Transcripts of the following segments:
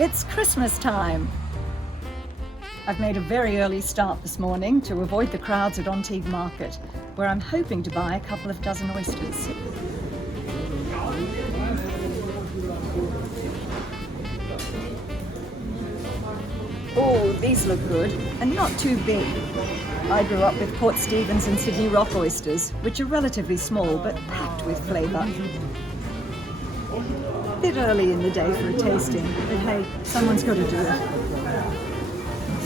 It's Christmas time. I've made a very early start this morning to avoid the crowds at Antibes Market, where I'm hoping to buy a couple of dozen oysters. Oh, these look good and not too big. I grew up with Port Stephens and Sydney Rock oysters, which are relatively small but packed with flavour. Bit early in the day for a tasting, but hey, someone's got to do it.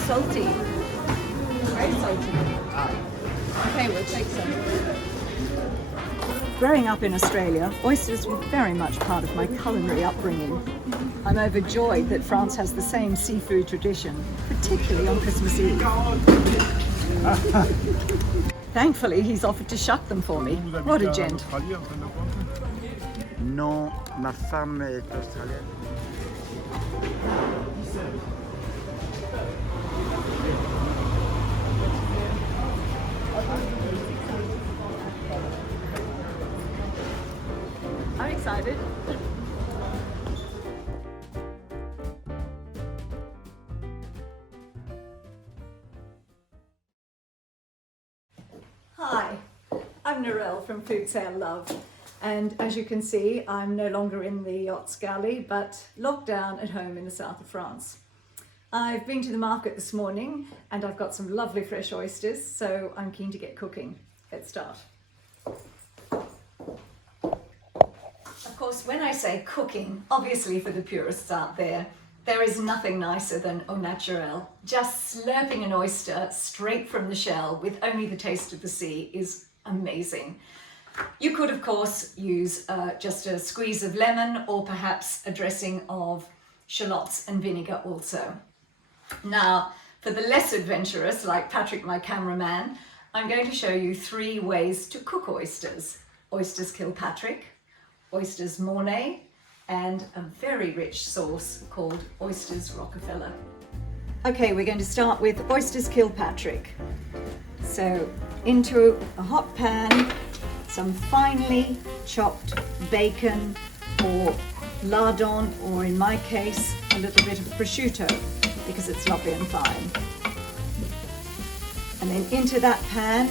Salty. Very salty. Okay, we'll take some. Growing up in Australia, oysters were very much part of my culinary upbringing. I'm overjoyed that France has the same seafood tradition, particularly on Christmas Eve. Thankfully, he's offered to shuck them for me. What a gent. Non, ma femme est australienne. I'm excited. Hi, I'm Narelle from Food Sale Love. And as you can see, I'm no longer in the yacht's galley, but locked down at home in the south of France. I've been to the market this morning and I've got some lovely fresh oysters, so I'm keen to get cooking. Let's start. Of course, when I say cooking, obviously for the purists out there, there is nothing nicer than au naturel. Just slurping an oyster straight from the shell with only the taste of the sea is amazing. You could, of course, use just a squeeze of lemon or perhaps a dressing of shallots and vinegar also. Now, for the less adventurous, like Patrick, my cameraman, I'm going to show you 3 ways to cook oysters. Oysters Kilpatrick, Oysters Mornay, and a very rich sauce called Oysters Rockefeller. Okay, we're going to start with Oysters Kilpatrick. So, into a hot pan, some finely chopped bacon or lardon, or in my case, a little bit of prosciutto because it's lovely and fine. And then into that pan,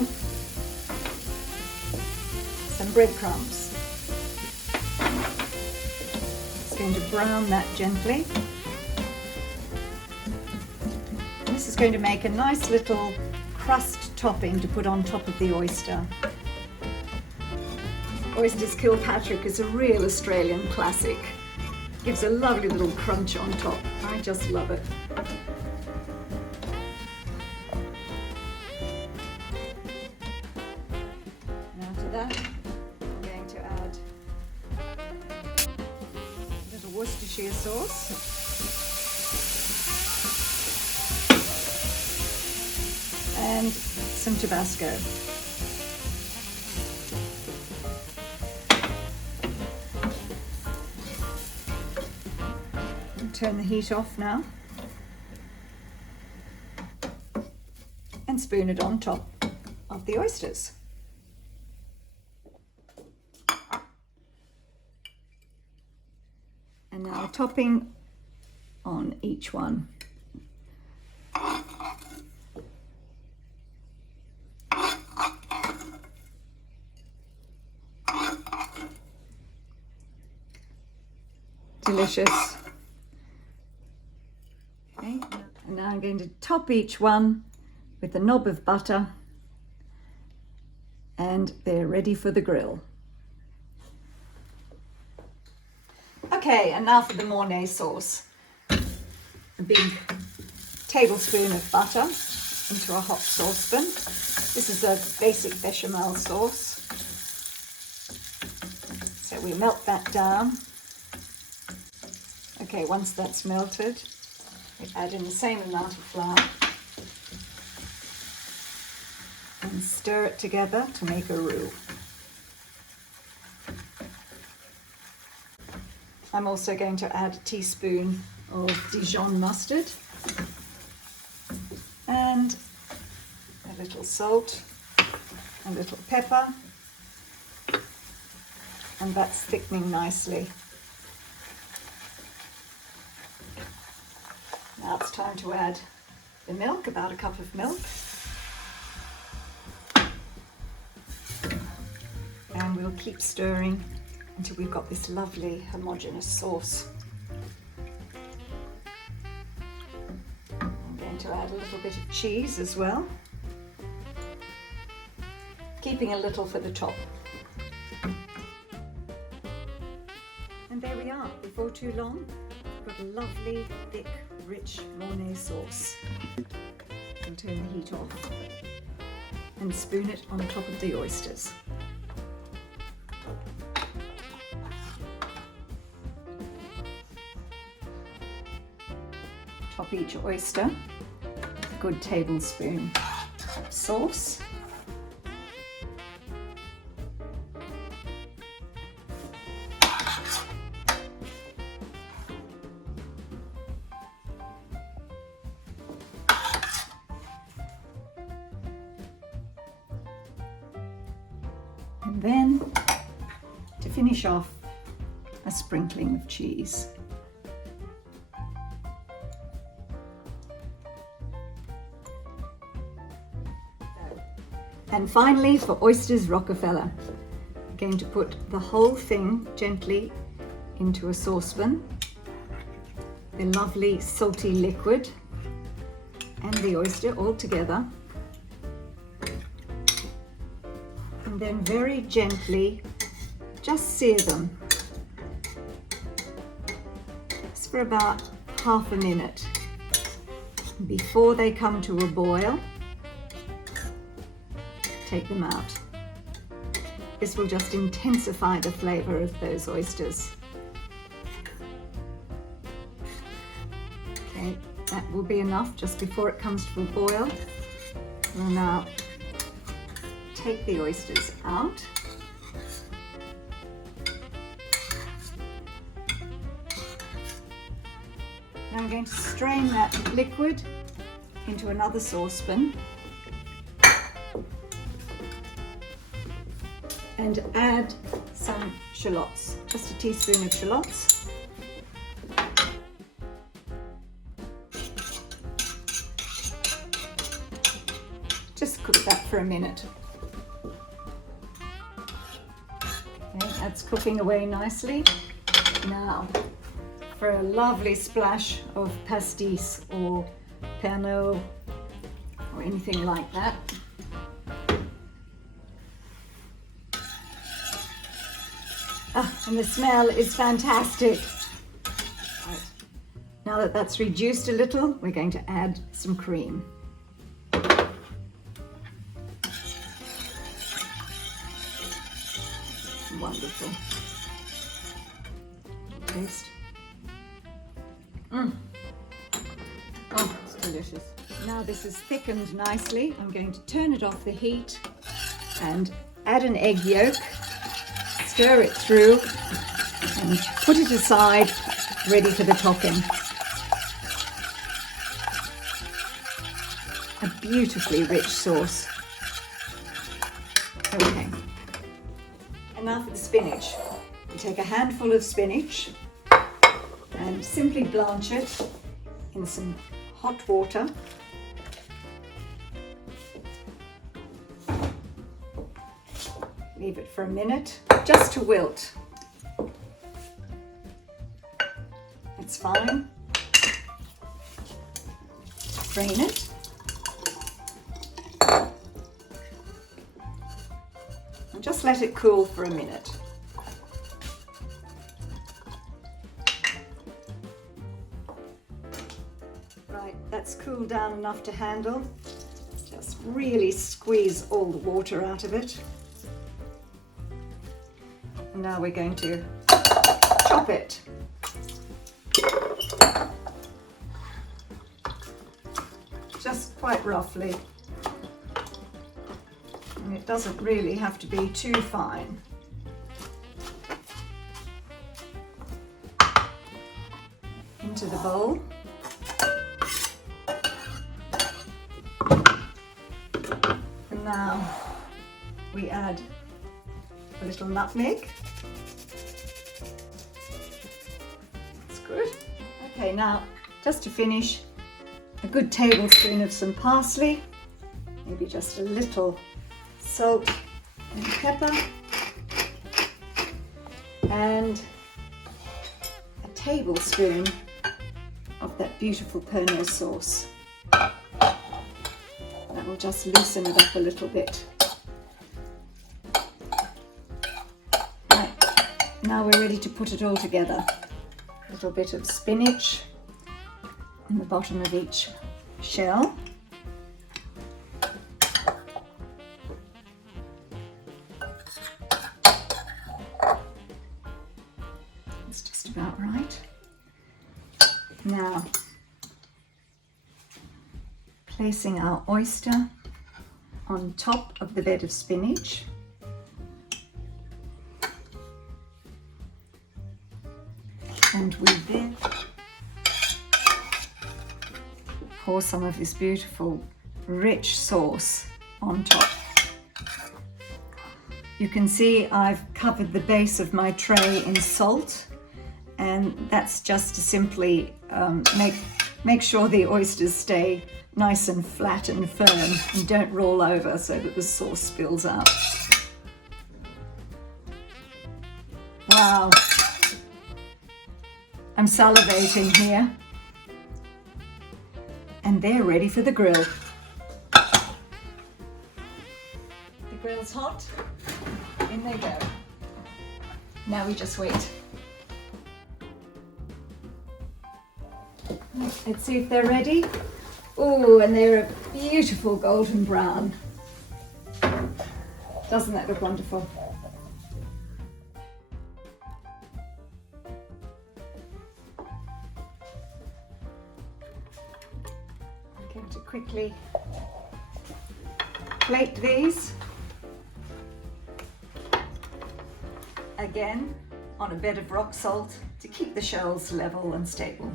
some breadcrumbs. Just going to brown that gently. This is going to make a nice little crust topping to put on top of the oyster. Oysters Kilpatrick is a real Australian classic. Gives a lovely little crunch on top. I just love it. Now to that, I'm going to add a little Worcestershire sauce. And some Tabasco. Turn the heat off now and spoon it on top of the oysters. And now topping on each one. Delicious. Okay, and now I'm going to top each one with a knob of butter, and they're ready for the grill. Okay, and now for the Mornay sauce. A big tablespoon of butter into a hot saucepan. This is a basic bechamel sauce. So we melt that down. Okay, once that's melted, we add in the same amount of flour and stir it together to make a roux. I'm also going to add a teaspoon of Dijon mustard and a little salt, a little pepper, and that's thickening nicely. time to add the milk, about a cup of milk. And we'll keep stirring until we've got this lovely homogeneous sauce. I'm going to add a little bit of cheese as well, keeping a little for the top. And there we are, before too long, we've got a lovely, thick, rich Mornay sauce. We'll turn the heat off and spoon it on top of the oysters. Top each oyster with a good tablespoon of sauce. And then, to finish off, a sprinkling of cheese. And finally, for Oysters Rockefeller, I'm going to put the whole thing gently into a saucepan, the lovely salty liquid and the oyster all together, and then very gently just sear them just for about half a minute before they come to a boil. Take them out. This will just intensify the flavour of those oysters. Okay, that will be enough just before it comes to a boil. We'll now take the oysters out. Now I'm going to strain that liquid into another saucepan and add some shallots, just a teaspoon of shallots. Just cook that for a minute. Okay, that's cooking away nicely. Now, for a lovely splash of pastis or Pernod or anything like that, and the smell is fantastic. Right. Now that that's reduced a little, we're going to add some cream. Wonderful. Taste. Oh, it's delicious. Now this is thickened nicely. I'm going to turn it off the heat and add an egg yolk. Stir it through and put it aside, ready for the topping. A beautifully rich sauce. Okay, and now for the spinach. You take a handful of spinach and simply blanch it in some hot water. Leave it for a minute, just to wilt. It's fine. Drain it. And just let it cool for a minute. Right, that's cooled down enough to handle. Just really squeeze all the water out of it. Now we're going to chop it. Just quite roughly. And it doesn't really have to be too fine. Into the bowl. And now we add a little nutmeg. That's good. Okay, now just to finish, a good tablespoon of some parsley, maybe just a little salt and pepper, and a tablespoon of that beautiful Pernod sauce. That will just loosen it up a little bit. Right, now we're ready to put it all together. A little bit of spinach in the bottom of each shell. That's just about right. Now, placing our oyster on top of the bed of spinach. And we then pour some of this beautiful, rich sauce on top. You can see I've covered the base of my tray in salt, and that's just to simply make sure the oysters stay nice and flat and firm and don't roll over so that the sauce spills out. Wow, I'm salivating here. And they're ready for the grill. The grill's hot, in they go. Now we just wait. Let's see if they're ready. Oh, and they're a beautiful golden brown. Doesn't that look wonderful? I'm going to quickly plate these. Again, on a bed of rock salt to keep the shells level and stable.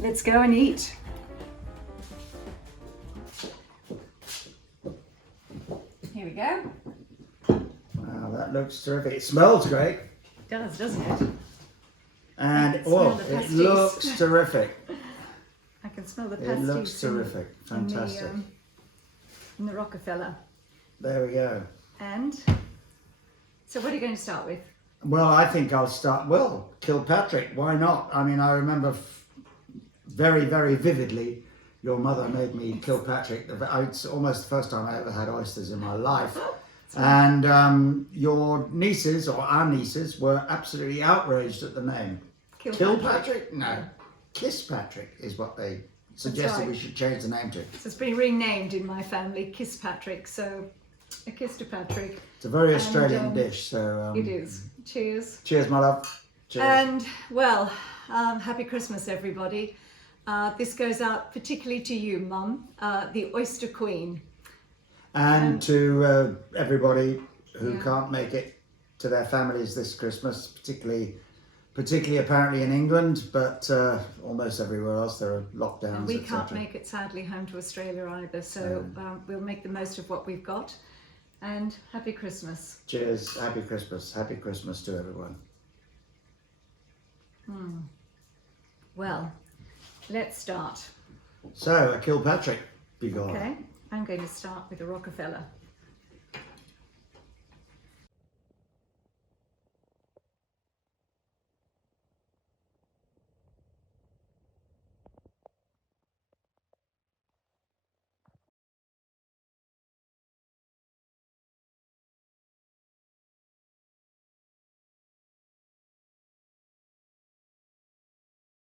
Let's go and eat. Here we go. Wow, that looks terrific. It smells great. It does, doesn't it? And it looks terrific. I can smell the It pasties. looks terrific. Fantastic. In the Rockefeller. There we go. And so what are you going to start with? Well, I think I'll start, Kilpatrick, why not? I mean, I remember very, very vividly your mother made me Kilpatrick. It's almost the first time I ever had oysters in my life. And your nieces, or our nieces, were absolutely outraged at the name. Kilpatrick? No. Kisspatrick is what they suggested we should change the name to. So it's been renamed in my family, Kisspatrick, so a kiss to Patrick. It's a very Australian dish, so... it is. Cheers. Cheers, my love. Cheers. And, well, happy Christmas, everybody. This goes out particularly to you, Mum, the Oyster Queen. And to everybody who can't make it to their families this Christmas, particularly apparently in England, but almost everywhere else there are lockdowns. And we can't make it, sadly, home to Australia either, so we'll make the most of what we've got. And happy Christmas. Cheers. Happy Christmas. Happy Christmas to everyone. Well, let's start. So, a Kilpatrick, be gone. Okay, I'm going to start with a Rockefeller.